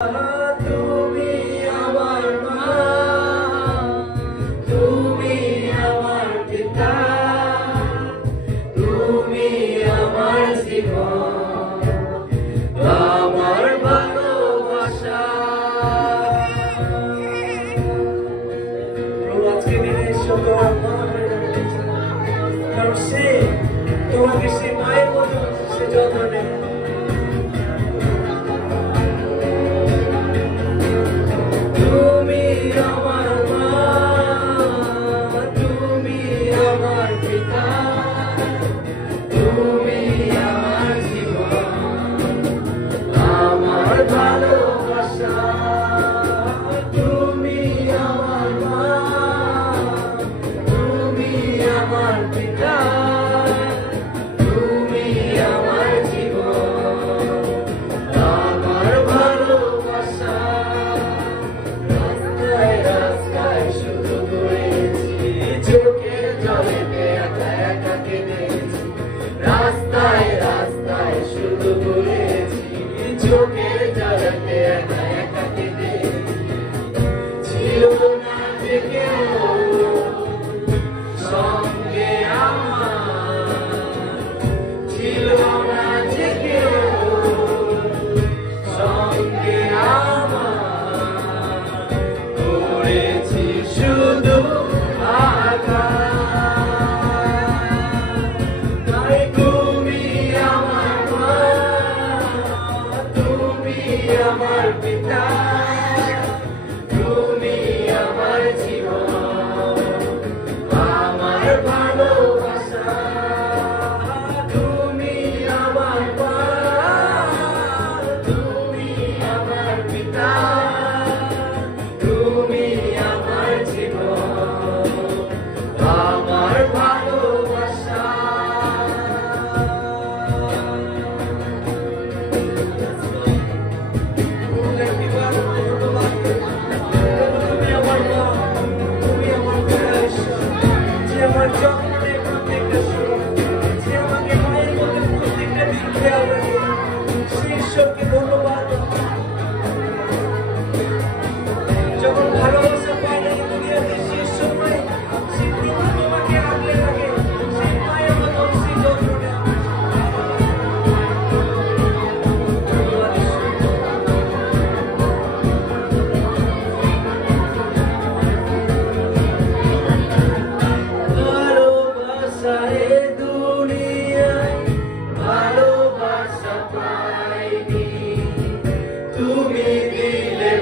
তুমি আমার মা, তুমি আমার পিতা, তুমি আমার জীবন, আমার ভালোবাসা। আজকে দিনে শুধু কারণ সে তোমাকে সে মায়ের মতো সে যত্ন নেয়। রাস্তায় রাস্তায় শুধু ঘুরেছি, চোখের জলতে একা একা কেঁদেছি। ছিল না যে কেউ সঙ্গে আমার, ছিল না যে কেউ সঙ্গে আমার, করেছি শুধু আমার পিতা, তুমি আমার জীবন, আমার ভালোবাসা। তুমি আমার মা, তুমি আমার পিতা, তুমি আমার জীবন, আমার ভালোবাসা। যখন ভালোবাসা পাই না দুনিয়াতে শেষ সময় সে কিন্তু তোমাকে আগলে থাকে, সেই মায়ের মতো সেই যত্ন নেয়। ভালোবাসারে দুনিয়ায় ভালোবাসা পাইনি, তুমি দিলে